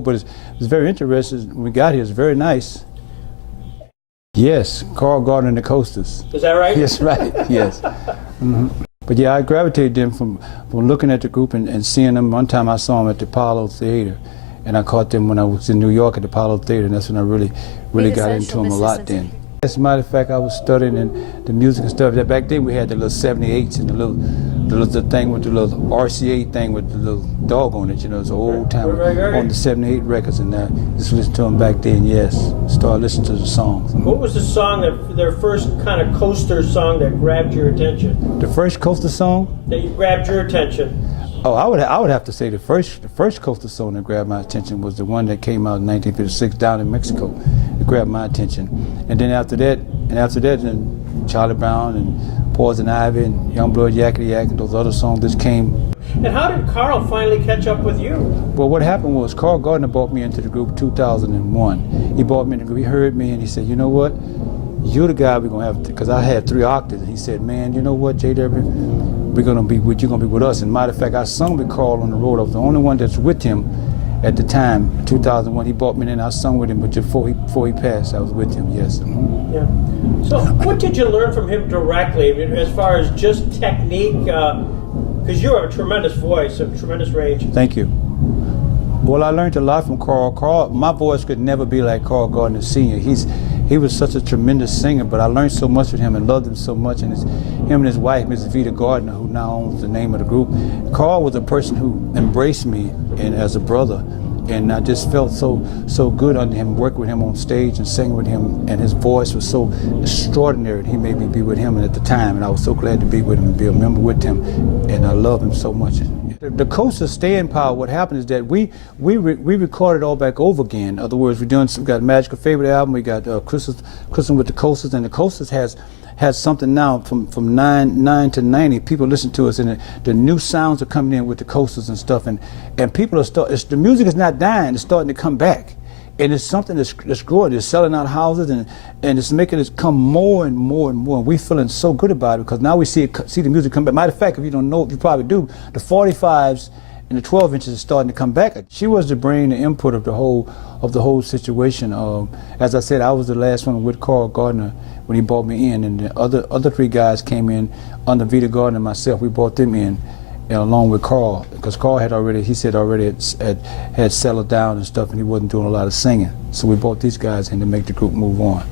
before, but it's very interesting. When we got here, it's very nice. Yes, Carl Gardner and the Coasters. Is that right? Yes, right, yes. But yeah, I gravitated them from looking at the group and seeing them. One time I saw them at the Apollo Theater, and I caught them when I was in New York at the Apollo Theater, and that's when I really got into them a lot then. As a matter of fact, I was studying the music and stuff. Back then we had the little 78s and the little thing with the little RCA thing with the little dog on it, you know, it's an old time on the 78 records, and just listen to them back then, yes. Started listening to the songs. What was the song, their first kind of coaster song that grabbed your attention? The first coaster song? That grabbed your attention? Oh, I would have to say the first coaster song that grabbed my attention was the one that came out in 1956 down in Mexico. It grabbed my attention, and then after that, then Charlie Brown and Poison Ivy and Youngblood Yakety Yak and those other songs that came. And how did Carl finally catch up with you? Well, what happened was Carl Gardner brought me into the group 2001. He brought me in the group. He heard me and he said, "You know what? You're the guy we're gonna have," because I had 3 octaves. And he said, "Man, you know what, J.W., you're gonna be with us." And matter of fact, I sung with Carl on the road. I was the only one that's with him at the time. 2001, he brought me in. I sung with him, but before he passed, I was with him. Yes. Yeah. So, what did you learn from him directly, as far as just technique? Because you have a tremendous voice, a tremendous range. Thank you. Well, I learned a lot from Carl. Carl, my voice could never be like Carl Gardner Sr. He was such a tremendous singer, but I learned so much from him and loved him so much. And him and his wife, Mrs. Veta Gardner, who now owns the name of the group. Carl was a person who embraced me and as a brother, and I just felt so good under him, working with him on stage and singing with him. And his voice was so extraordinary. He made me be with him at the time, and I was so glad to be with him and be a member with him. And I love him so much. The Coasters staying power, what happened is that we recorded all back over again. In other words, we got Magical Favorite album, we got Christmas with the Coasters, and the Coasters has something now from 9 to 90. People listen to us, and the new sounds are coming in with the Coasters and stuff, and people are the music is not dying, it's starting to come back. And it's something that's growing. It's selling out houses, and it's making it come more and more and more. And we're feeling so good about it because now we see the music come back. Matter of fact, if you don't know, you probably do, the 45s and the 12 inches are starting to come back. She was the brain, the input of the whole situation. As I said, I was the last one with Carl Gardner when he brought me in, and the other 3 guys came in under Veta Gardner and myself. We brought them in. Along with Carl, because Carl had settled down and stuff, and he wasn't doing a lot of singing. So we brought these guys in to make the group move on.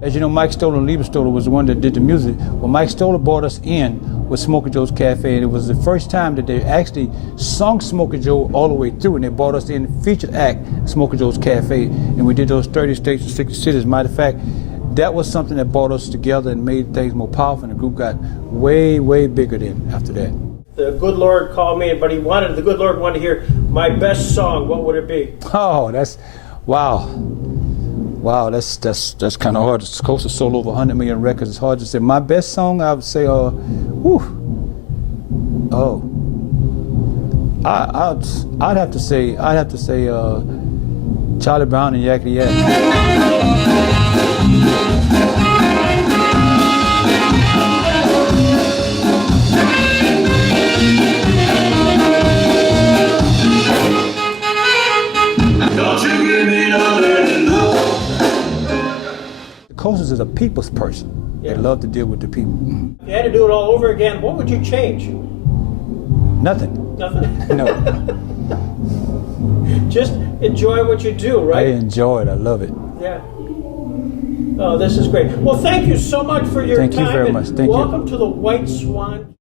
As you know, Mike Stoller and Lieber Stoller was the one that did the music. Well, Mike Stoller brought us in with Smokey Joe's Cafe, and it was the first time that they actually sung Smokey Joe all the way through, and they brought us in featured act Smokey Joe's Cafe, and we did those 30 states and 60 cities. Matter of fact, that was something that brought us together and made things more powerful, and the group got way, way bigger then after that. The good Lord called me, but the good Lord wanted to hear my best song. What would it be? Oh, wow, that's kind of hard. The Coasters sold over 100 million records. It's hard to say. My best song, I would say, I'd have to say, Charlie Brown and Yakety Yak. Coasters is a people's person. Yeah. They love to deal with the people. If you had to do it all over again, what would you change? Nothing. Nothing? No. Just enjoy what you do, right? I enjoy it. I love it. Yeah. Oh, this is great. Well, thank you so much for your time. Thank you very much. Thank you. Welcome to the White Swan.